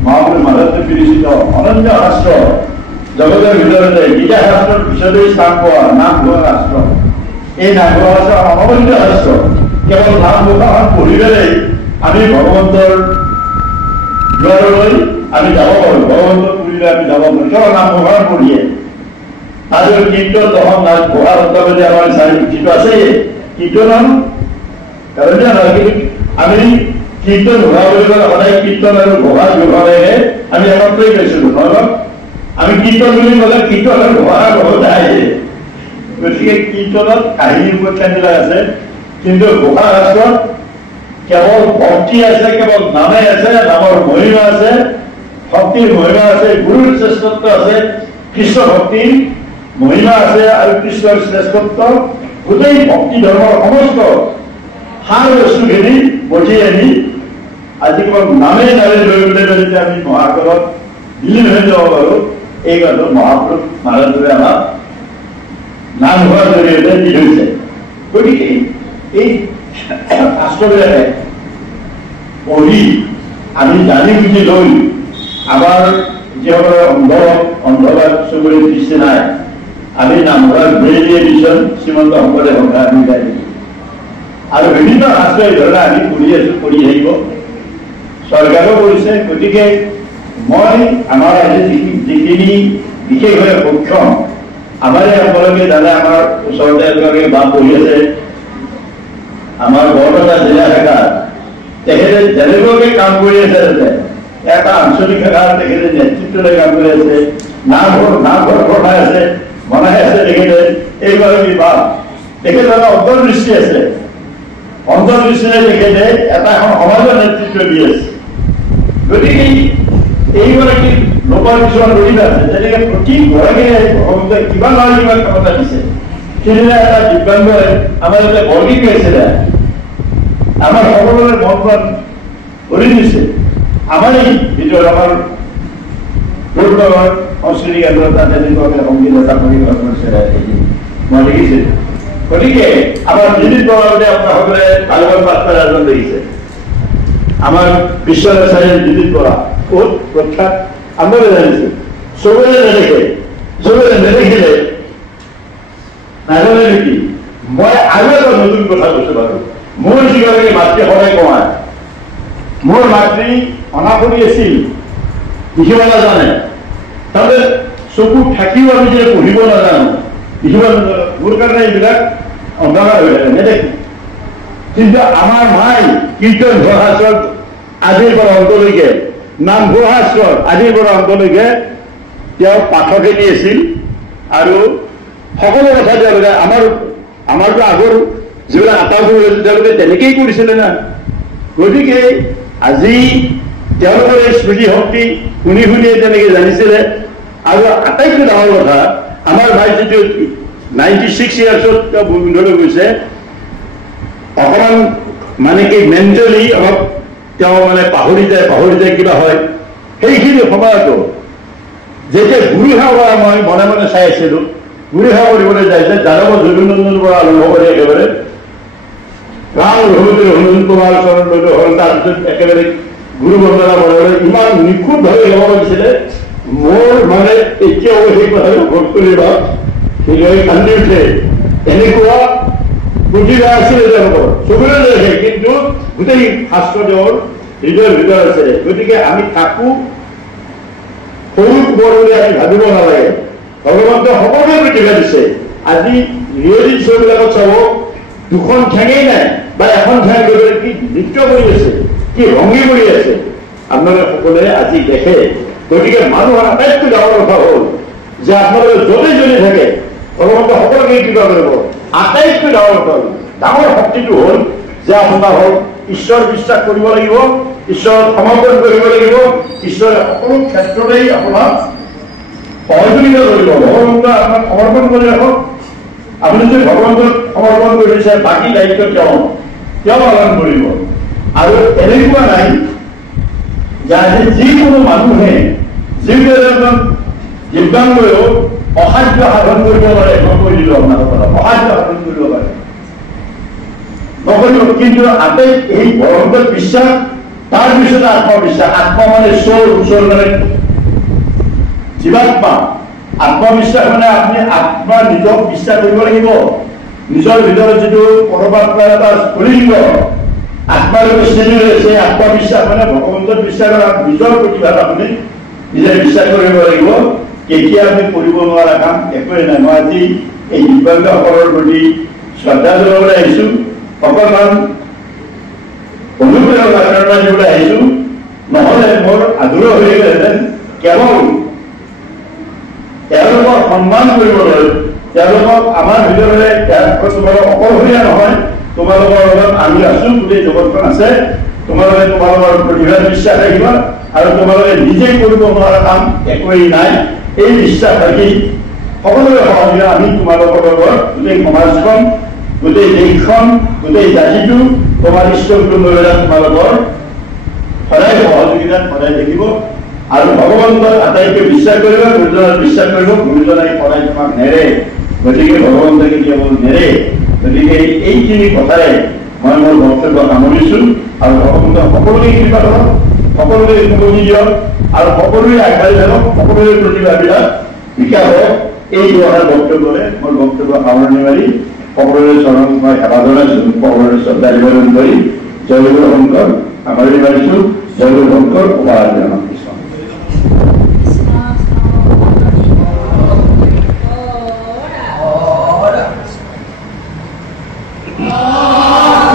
মহাপুৰুষ মাধৱদেৱ বিৰচিত অনন্য শাস্ত্ৰ, জগতৰ ভিতৰতে গীতা শাস্ত্ৰৰ পিছতেই স্থান পোৱা নাম ঘোষা শাস্ত্ৰ। এই নাম ঘোষা শাস্ত্ৰ অনন্য শাস্ত্ৰ। কেৱল নাম ঘোষাখন পঢ়ি পেলাই আমি ভগৱন্তৰ দুৱাৰলৈ আমি যাব পাৰোঁ, ভগৱন্তৰ পুৰীলৈ আমি যাব পাৰোঁ, কেৱল নাম ঘোষা পঢ়িয়ে। আৰু কীৰ্তন দশম নাম ঘোষা শব্দলৈ আমাৰ যিটো আছে কীৰ্তন কাৰণীয় নহয়, কিন্তু আমি কীৰ্তন ঘোষা বুলি ক'লে সদায় কীৰ্তন আৰু ঘোষা দুয়োখনেৰে আমি একত্ৰই লৈছিলোঁ নহয়। আমি কীৰ্তন বুলি ক'লে কীৰ্তন আৰু ঘোষা ঘোষা আহে। গতিকে কীৰ্তনত কাহিনী উপাখ্যানবিলাক আছে, কিন্তু ঘোষা শাস্ত্ৰত কেৱল ভক্তি আছে, কেৱল নামে আছে, নামৰ মহিমা আছে, ভক্তিৰ মহিমা আছে, গুৰুৰ শ্ৰেষ্ঠত্ব আছে, কৃষ্ণ ভক্তিৰ মহিমা আছে আৰু কৃষ্ণৰ শ্ৰেষ্ঠত্ব গোটেই ভক্তি ধৰ্মৰ সমস্ত সাৰ বস্তুখিনি বটি আনি আজি কেৱল নামে নামে লৈ পেলাই যদি আমি মহাসাগৰত বিলীন হৈ যাব পাৰোঁ, এই কথাটো মহাপুৰুষ মাধৱদেৱে আমাক নাম হোৱাৰ জৰিয়তে দি থৈছে। গতিকে এই শাস্ত্ৰবিলাকে পঢ়ি আমি জানি বুজি লৈ আমাৰ যিসকলৰ অন্ধভাৱ চকুৰে দৃষ্টি নাই, আমি নামঘৰ ঘূৰি এডিশ্যন শ্ৰীমন্ত শংকৰদেৱ সংঘ আমি গাই দিছোঁ। আৰু বিভিন্ন শাস্ত্ৰ এই ধৰণে আমি পঢ়ি আছোঁ, পঢ়ি আহিব, চৰকাৰেও কৰিছে। গতিকে মই আমাৰ আজি যিখিনি বিশেষভাৱে সক্ষম, আমাৰ সকলোকে জানে, আমাৰ ওচৰতে এগৰাকী বা পঢ়ি আছে আমাৰ বৰপেটা জিলা শাখা, তেখেতে যেনেকুৱাকৈ কাম কৰি আছে, এটা আঞ্চলিক শাখাৰ তেখেতে নেতৃত্বৰে কাম কৰি আছে, নামঘৰ পঢ়াই আছে, বনাই আছে তেখেতে। এইগৰাকী বা তেখেতৰ অন্তৰ্দৃষ্টি আছে, অন্তৰ্দৃষ্টিৰে তেখেতে এটা এখন সমাজৰ নেতৃত্ব দি আছে। গতিকে এইগৰাকী লোকৰ কিছুমান প্ৰতিভা আছে, যেনেকৈ প্ৰতি গৰাকীয়ে ভগৱন্তই কিবা নহয় কিবা ক্ষমতা দিছে। সেদিনা এটা দিব্যাংগই আমাৰ এটা বৰ্গী কৈছিলে আমাৰ সকলোৰে মন প্ৰাণ ভৰি দিছে আমাৰ এই ভিতৰত আমাৰ পূৰ্বৰ সংস্কৃতি কেন্দ্ৰ তাতে তেনেকুৱাকে সংগীত এটা পৰিৱেশন কৰিছিলে মই দেখিছিলোঁ গতিকে আমাৰ দিলীপ বৰাৱে আপোনাৰ সকলোৱে ভালপোৱা পাত্ৰৰ এজন দেখিছে আমাৰ বিশ্বনাচাৰ্য দিলীপ বৰা ক'ত প্ৰখ্যাত আমাৰে জানিছে চবৰে নেদেখিলে নাজানে নেকি মই আৰু এটা নতুন কথা কৈছো বাৰু মোৰ যিগৰাকী মাতৃ সদায় কমায় মোৰ মাতৃ অনাপৰি আছিল লিখিব নাজানে তাতে চকু থাকিও আমি যে পঢ়িব নাজানো লিখিব নাজানো মোৰ কাৰণে এইবিলাক অন্ধকাৰ হৈ থাকে নেদেখি কিন্তু আমাৰ মাই কীৰ্তন ঘোষাস্বৰ আদিৰ পৰা অন্তলৈকে নাম ঘোষাস্বৰ আদিৰ পৰা অন্তলৈকে তেওঁ পাঠকেই আছিল আৰু সকলো কথা তেওঁলোকে আমাৰতো আগৰ যিবিলাক আটাবোৰ তেওঁলোকে তেনেকেই কৰিছিলে না গতিকে আজি তেওঁলোকৰ এই স্মৃতি শক্তি শুনি শুনিয়ে তেনেকে জানিছিলে আৰু আটাইতকৈ ডাঙৰ কথা আমাৰ ভাই যিটো 96 ইয়াৰ্ছত তেওঁ ভূমিলৈ গৈছে অকণমান মানে কি মেণ্টেলি অলপ তেওঁ মানে পাহৰি যায় কিবা হয় সেইখিনি সময়তো যেতিয়া গুৰু সেৱা কৰা মই মনে মনে চাই আছিলোঁ গুৰু সেৱা কৰিবলৈ যাইছে যাদৱ জগন্নন্দনৰ পৰা আৰম্ভ কৰি একেবাৰে ৰাম ৰঘুপতি হনুমান কুমাৰ চৰণলৈ হ'ল তাৰপিছত একেবাৰে গুৰু বন্দনা বৰালৈ ইমান নিখুঁতভাৱে গাব লাগিছিলে মোৰ মানে এতিয়াও সেই কথাটো ভোট কৰিব সেই কান্দি উঠে এনেকুৱা প্ৰতিভা আছিলে তেওঁলোকৰ চবৰে দেখে কিন্তু গোটেই শাস্ত্ৰদেৱৰ হৃদয়ৰ ভিতৰত আছে গতিকে আমি থাকো সৰু কোবৰ বুলি আমি ভাবিব নালাগে ভগৱন্তই সকলোৱে প্ৰতিভা দিছে আজি ৰিয়েলিটি শ্ব'বিলাকত চাব দুখন ঠেঙেই নাই বা এখন ঠেং লৈ কি নৃত্য কৰি আছে কি ৰঙী কৰি আছে আপোনালোকে সকলোৱে আজি দেখে গতিকে মানুহৰ আটাইতকৈ ডাঙৰ কথা হ'ল যে আপোনালোকে য'তে য'তে থাকে ভগৱন্তই সকলোকে কিবা কৰিব আটাইতকৈ ডাঙৰ কথা হ'ল ডাঙৰ শক্তিটো হ'ল যে আপোনাৰ হ'ল ঈশ্বৰ বিশ্বাস কৰিব লাগিব ঈশ্বৰক সমৰ্পণ কৰিব লাগিব ঈশ্বৰে সকলো ক্ষেত্ৰতেই আপোনাক সহযোগিতা কৰিব ভগৱন্তই আপোনাক সমৰ্পণ কৰি ৰাখক আপুনি যদি ভগৱন্তক সমৰ্পণ কৰিছে বাকী দায়িত্ব তেওঁ পালন কৰিব আৰু এনেকুৱা নাই যে আজি যিকোনো মানুহে যিবোৰ এজন দিব্যাংগয়ো অসাধ্য সাধন কৰিব পাৰে মই কৈ দিলোঁ আপোনালোকৰ অসাধ্য সাধন কৰিব পাৰে নকৰিব কিন্তু এই ভগৱন্তত বিশ্বাস তাৰ পিছতে আত্মবিশ্বাস আত্মা মানে ঈশ্বৰ মানে জীৱাত্মা আত্মবিশ্বাস মানে আপুনি আত্মা নিজক বিশ্বাস কৰিব লাগিব নিজৰ ভিতৰত যিটো পৰমাত্মা এটা কৰি দিব আত্মাৰ শ্ৰেণী আছে আত্মবিশ্বাস মানে ভগৱন্তত বিশ্বাস কৰা নিজৰ প্ৰতিভাত আপুনি নিজে বিশ্বাস কৰিব লাগিব কেতিয়া আমি কৰিব নোৱাৰা কাম একোৱেই নাই মই আজি এই দিব্যাংগসকলৰ প্ৰতি শ্ৰদ্ধা জনাবলৈ আহিছোঁ অকণমান অনুপ্ৰেৰণা দিবলৈ আহিছোঁ নহ'লে মোৰ আদৰ হৈ গ'লহেঁতেন কেৱল তেওঁলোকক সন্মান কৰিবলৈ তেওঁলোকক আমাৰ ভিতৰৰে তোমালোক অকলশৰীয়া নহয় তোমালোকৰ লগত আমি আছো গোটেই জগতখন আছে তোমালোকে তোমালোকৰ প্ৰতিভা বিশ্বাস ৰাখিবা আৰু তোমালোকে নিজে কৰিব নোৱাৰা কাম একোৱেই নাই এই বিশ্বাস ৰাখি সকলোৰে সহযোগিতা আমি তোমালোকৰ লগত গোটেই সমাজখন গোটেই দেশখন গোটেই জাতিটো তোমাৰ ইষ্টকুটুম্ববিলাক তোমালোকৰ সদায় সহযোগিতাত সদায় দেখিব আৰু ভগৱন্তক আটাইতকৈ বিশ্বাস কৰিব গুৰুজনক বিশ্বাস কৰিব গুৰুজনে সদায় তোমাক নেৰে গতিকে ভগৱন্তই কেতিয়াও নেৰে গতিকে এইখিনি কথাৰে মই মোৰ বক্তব্য সামৰিছোঁ আৰু ভগৱন্তক সকলোকে কৃপা কৰক সকলোকে উন্নতি দিয়ক আৰু সকলোৱে আগবাঢ়ি যাওক সকলোৰে প্ৰতিভাবিলাক বিকাশ হওক এই ধৰণৰ বক্তব্যৰে মোৰ বক্তব্য সামৰণি মাৰি সকলোৰে চৰণত মই সেৱা জনাইছোঁ সকলোৰে শ্ৰদ্ধা নিবেদন কৰি জয় গুৰু শংকৰ সামৰণি মাৰিছোঁ জয় গুৰু শংকৰ উপাসনা Oh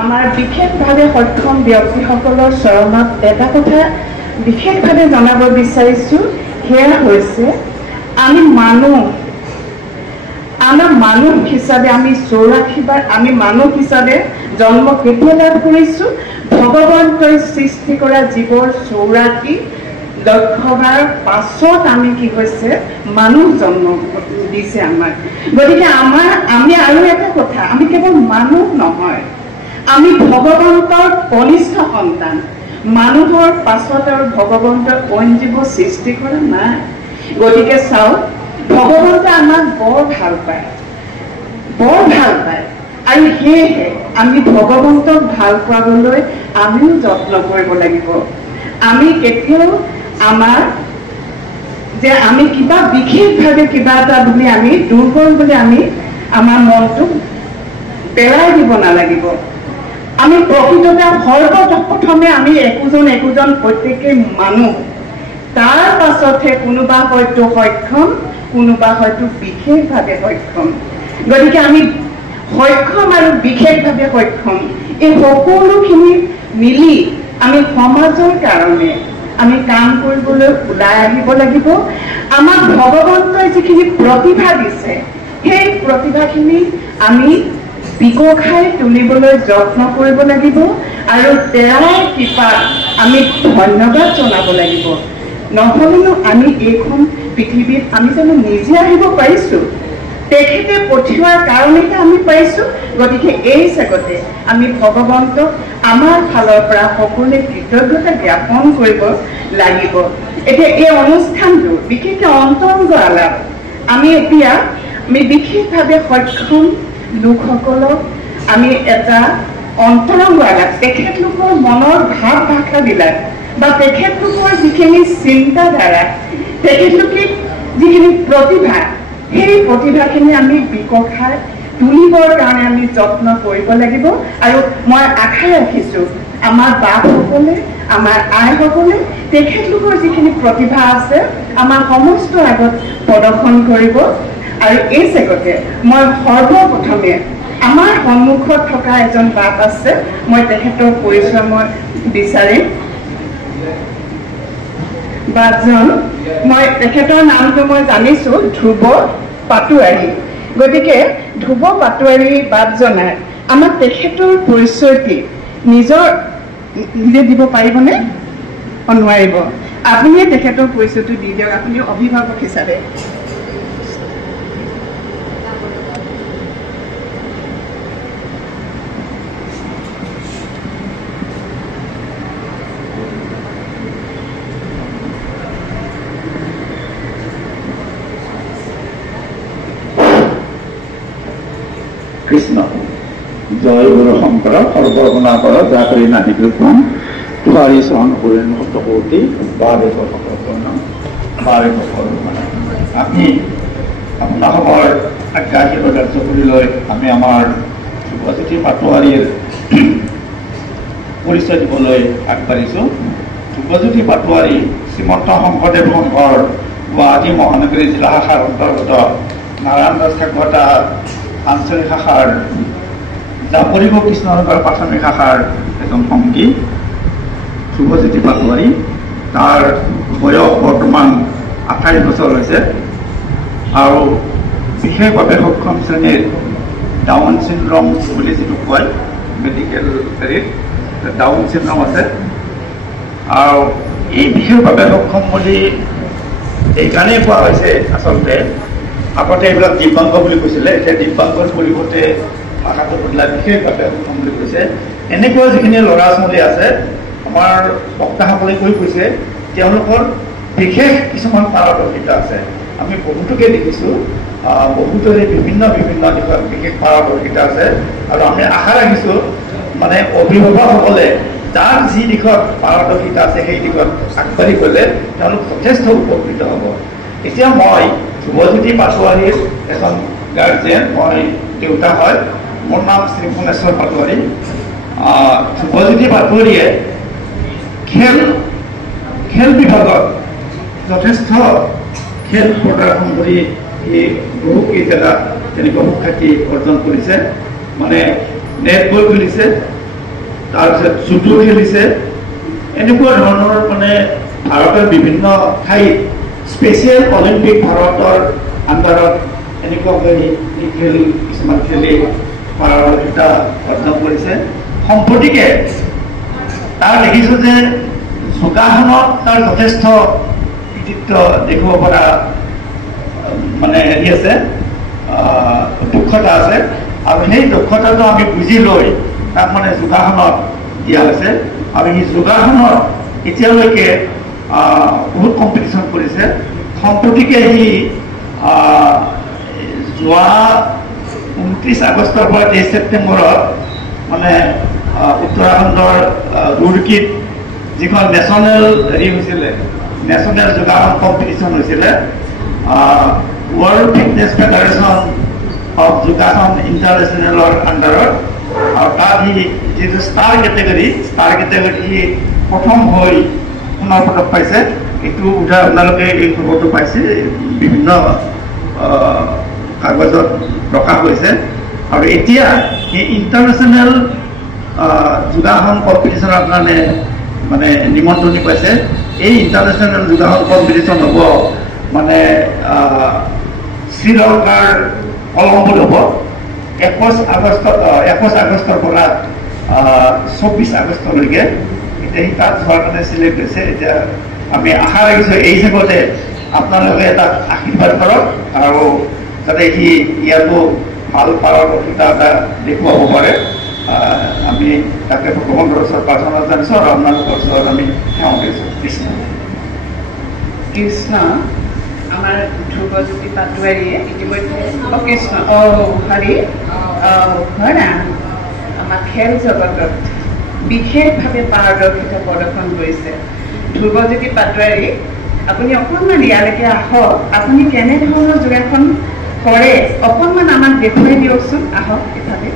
আমাৰ বিশেষভাৱে সক্ষম ব্যক্তিসকলৰ চৰণত এটা কথা বিশেষভাৱে জনাব বিচাৰিছোঁ, সেয়া হৈছে আমি মানুহ হিচাপে আমি 84 বাৰ আমি মানুহ হিচাপে জন্ম কেতিয়া লাভ কৰিছোঁ? ভগৱন্তই সৃষ্টি কৰা জীৱৰ 84 লক্ষবাৰ পাছত আমি কি হৈছে মানুহ জন্ম দিছে আমাক। গতিকে আমি আৰু এটা কথা, আমি কেৱল মানুহ নহয়, আমি ভগৱন্তৰ কনিষ্ঠ সন্তান। মানুহৰ পাছত আৰু ভগৱন্তৰ অইন জীৱ সৃষ্টি কৰা নাই। গতিকে চাওক, ভগৱন্তে আমাক বৰ ভাল পায় আৰু সেয়েহে আমি ভগৱন্তক ভাল পাবলৈ আমিও যত্ন কৰিব লাগিব। আমি কেতিয়াও আমি কিবা বিশেষভাৱে কিবা এটা বুলি আমি দুৰ্বল বুলি আমি আমাৰ মনটোক পেলাই দিব নালাগিব। আমি প্ৰকৃততে সৰ্বপ্ৰথমে আমি একোজন প্ৰত্যেকেই মানুহ, তাৰ পাছতহে কোনোবা হয়তো সক্ষম, কোনোবা হয়তো বিশেষভাৱে সক্ষম। গতিকে আমি সক্ষম আৰু বিশেষভাৱে সক্ষম এই সকলোখিনি মিলি আমি সমাজৰ কাৰণে আমি কাম কৰিবলৈ ওলাই আহিব লাগিব। আমাক ভগৱন্তই যিখিনি প্ৰতিভা দিছে, সেই প্ৰতিভাখিনি আমি বিকশাই তুলিবলৈ যত্ন কৰিব লাগিব আৰু তেওঁৰ কৃপাত আমি ধন্যবাদ জনাব লাগিব। নহ'লেনো আমি এইখন পৃথিৱীত আমি জানো নিজে আহিব পাৰিছোঁ? তেখেতে পঠিওৱাৰ কাৰণেহে আমি পাৰিছোঁ। গতিকে এই জগতে আমি ভগৱন্তক আমাৰ ফালৰ পৰা সকলোৱে কৃতজ্ঞতা জ্ঞাপন কৰিব লাগিব। এতিয়া এই অনুষ্ঠানটো বিশেষকৈ অন্তৰংগ আলাপ, আমি বিশেষভাৱে সক্ষম লোকসকলক আমি এটা অন্তৰংগ আলাপ, তেখেতলোকৰ মনৰ ভাৱ ভাষাবিলাক বা তেখেতলোকৰ যিখিনি চিন্তাধাৰা, তেখেতলোকে যিখিনি প্ৰতিভা, সেই প্ৰতিভাখিনি আমি বিকশাই তুলিবৰ কাৰণে আমি যত্ন কৰিব লাগিব। আৰু মই আশা ৰাখিছোঁ আমাৰ বাসকলে, আমাৰ আইসকলে তেখেতলোকৰ যিখিনি প্ৰতিভা আছে আমাৰ সমস্ত আগত প্ৰদৰ্শন কৰিব। আৰু এই জগতে মই সৰ্বপ্ৰথমে আমাৰ সন্মুখত থকা এজন বাপ আছে, মই তেখেতৰ পৰিচয় মই বিচাৰিম। বাপজন, মই তেখেতৰ নামটো মই জানিছোঁ ধ্ৰুৱ পাটোৱাৰী। গতিকে ধ্ৰুৱ পাটোৱাৰী বাপজনাই আমাক তেখেতৰ পৰিচয়টি নিজে দিব পাৰিবনে? নোৱাৰিব। আপুনিয়ে তেখেতৰ পৰিচয়টো দি দিয়ক, আপুনি অভিভাৱক হিচাপে। কৃষ্ণ জয় গুৰু শংকৰ সৰ্বগুণা কৰ যা কৰি নাহিলো কোন তোহাৰী চৰণ পূৰণ কোটি বাৰে বাৰে আমি আপোনালোকৰ আজ্ঞা শিৱদাৰ্য কৰি লৈ আমি আমাৰ ধ্ৰুৱজ্যোতি পাটোৱাৰীৰ পৰিচয় দিবলৈ আগবাঢ়িছোঁ। ধ্ৰুৱজ্যোতি পাটোৱাৰী শ্ৰীমন্ত শংকৰদেৱ সংঘৰ গুৱাহাটী মহানগৰী জিলা শাখাৰ অন্তৰ্গত নাৰায়ণ দাস ঠাকুৰতা আঞ্চলিক শাখাৰ জাপৰিব কৃষ্ণনগৰ প্ৰাথমিক শাখাৰ এজন সংগী ধ্ৰুৱজ্যোতি পাটোৱাৰী। তাৰ বয়স বৰ্তমান 28 বছৰ হৈছে আৰু বিশেষভাৱে সক্ষম শ্ৰেণীৰ চিনড্ৰম বুলি যিটো কয় মেডিকেল হেৰিত ডাউন চিনড্ৰম আছে আৰু এই বিশেষভাৱে সক্ষম বুলি এইকাৰণেই কোৱা হৈছে আচলতে আগতে এইবিলাক দিব্যাংগ বুলি কৈছিলে এতিয়া দিব্যাংগৰ পৰিৱৰ্তে ভাষাটো বদলাই বিশেষভাৱে সক্ষম বুলি কৈছে এনেকুৱা যিখিনি ল'ৰা ছোৱালী আছে আমাৰ বক্তাসকলে কৈ কৈছে তেওঁলোকৰ বিশেষ কিছুমান পাৰদৰ্শিতা আছে আমি বহুতোকে দেখিছোঁ বহুতৰে বিভিন্ন বিভিন্ন দিশত বিশেষ পাৰদৰ্শিতা আছে আৰু আমি আশা ৰাখিছোঁ মানে অভিভাৱকসকলে যাৰ যি দিশত পাৰদৰ্শিতা আছে সেই দিশত আগবাঢ়ি গ'লে তেওঁলোক যথেষ্ট উপকৃত হ'ব এতিয়া মই ধ্ৰুৱজ্যোতি পাটোৱাৰীৰ এজন গাৰ্জেন মই দেউতা হয় মোৰ নাম শ্ৰী ভুৱনেশ্বৰ পাটোৱাৰী ধ্ৰুৱজ্যোতি পাটোৱাৰীয়ে খেল বিভাগত যথেষ্ট খেল প্ৰদৰ্শন কৰি এই বহু কেইজেগা তেনেকুৱা সুখ্যাতি অৰ্জন কৰিছে মানে নেটবল খেলিছে তাৰপিছত জুডো খেলিছে এনেকুৱা ধৰণৰ মানে ভাৰতৰ বিভিন্ন ঠাইত স্পেচিয়েল অলিম্পিক ভাৰতৰ আণ্ডাৰত এনেকুৱাকৈ খেল কিছুমান খেলি পাৰদৰ্শিতা অৰ্জন কৰিছে সম্প্ৰতিকে তাৰ দেখিছোঁ যে যোগাসনত তাৰ যথেষ্ট কৃতিত্ব দেখুৱাব পৰা মানে হেৰি আছে দক্ষতা আছে আৰু সেই দক্ষতাটো আমি বুজি লৈ তাক মানে যোগাসনত দিয়া হৈছে আৰু সেই যোগাসনত এতিয়ালৈকে বহুত কম্পিটিশ্যন কৰিছে সম্প্ৰতিকে সি যোৱা 29 আগষ্টৰ পৰা 23 ছেপ্টেম্বৰত মানে উত্তৰাখণ্ডৰ ৰুৰকীত যিখন নেশ্যনেল হেৰি হৈছিলে নেশ্যনেল যোগাসন কম্পিটিশ্যন হৈছিলে ৱৰ্ল্ড ফিটনেছ ফেডাৰেশ্যন অফ যোগাসন ইণ্টাৰনেশ্যনেলৰ আণ্ডাৰত আৰু তাত সি যিটো ষ্টাৰ কেটেগৰী সি প্ৰথম হৈ সোণৰ পদক পাইছে এইটো উঠাই আপোনালোকে এই খবৰটো পাইছে বিভিন্ন কাগজত প্ৰকাশ হৈছে আৰু এতিয়া এই ইণ্টাৰনেশ্যনেল যোগাসন কম্পিটিশ্যনৰ কাৰণে মানে নিমন্ত্ৰণি পাইছে এই ইণ্টাৰনেশ্যনেল যোগাসন কম্পিটিশ্যন হ'ব মানে শ্ৰীলংকাৰ কলম্বোত হ'ব 21 আগষ্টৰ পৰা 24 আগষ্টলৈকে এতিয়া সি তাত যোৱাৰ কাৰণে চিলেক্ট হৈছে এতিয়া আমি আশা ৰাখিছোঁ এই হিচাপতে আপোনালোকে তাক আশীৰ্বাদ কৰক আৰু যাতে সি ইয়াতো ভাল পাৰদৰ্শিতা এটা দেখুৱাব পাৰে আমি তাকে ভগৱানৰ ওচৰত প্ৰাৰ্থনা জনাইছোঁ আৰু আপোনালোকৰ ওচৰত আমি সেৱা কৰিছোঁ কৃষ্ণ আমাৰ ধ্ৰুৱজ্যোতি পাটোৱাৰীয়ে ইতিমধ্যে কৃষ্ণ আমাৰ খেল জগতত বিশেষভাৱে পাৰদৰ্শিতা প্ৰদৰ্শন কৰিছে ধ্ৰুৱজ্যোতি পাটোৱাৰী আপুনি অকণমান ইয়ালৈকে আহক আপুনি কেনেধৰণৰ যোগাসন কৰে অকণমান আমাক দেখুৱাই দিয়কচোন আহক ইফালে